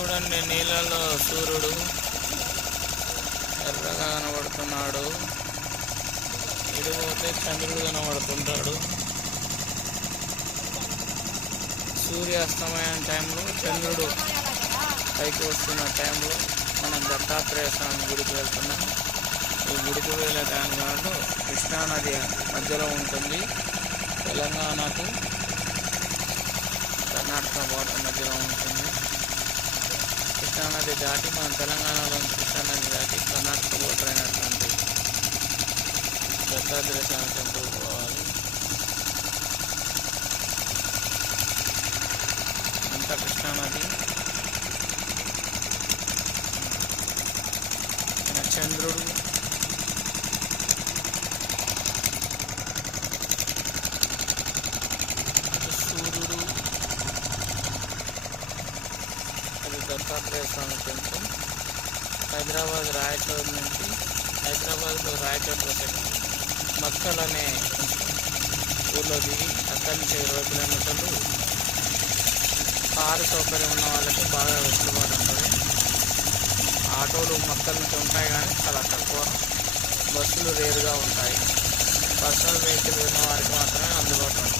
చూడండి, నీళ్ళలో సూర్యుడు ఎర్రగా కనబడుతున్నాడు. ఇటు పోతే చంద్రుడు కనబడుతుంటాడు. సూర్యాస్తమయం టైంలో చంద్రుడు పైకి వస్తున్న టైంలో మనం దత్తాత్రేయ స్వామి గుడికి వెళ్తున్నాం. ఈ గుడికి వెళ్ళే టైం కాదు, కృష్ణానది మధ్యలో ఉంటుంది. తెలంగాణకు కర్ణాటక బోర్డర్ మధ్యలో ఉంటుంది. కృష్ణానది దాటి మనం తెలంగాణలో కృష్ణానది దాటి కర్ణాటక బోర్డర్ అయినటువంటి దత్తాత్రేయ స్వామి టెంపుల్ పోవాలి. అంతా కృష్ణానది. చంద్రుడు సూర్యుడు, అది దత్తాత్రేయ స్వామి టెంపుల్. హైదరాబాద్లో రాయచోటి మక్కల్ అనే ఊళ్ళో దిగి అక్కడి నుంచి 20 కిలోమీటర్లు. కారు సౌకర్యం ఉన్న వాళ్ళకి బాగా వెసులుబాటు ఉంటుంది. ఆటోలు మక్కల నుంచి ఉంటాయి కానీ చాలా తక్కువ. బస్సులు రేరుగా ఉంటాయి. పర్సనల్ వెహికల్ ఉన్న వారికి మాత్రమే అందుబాటులో ఉంటాయి.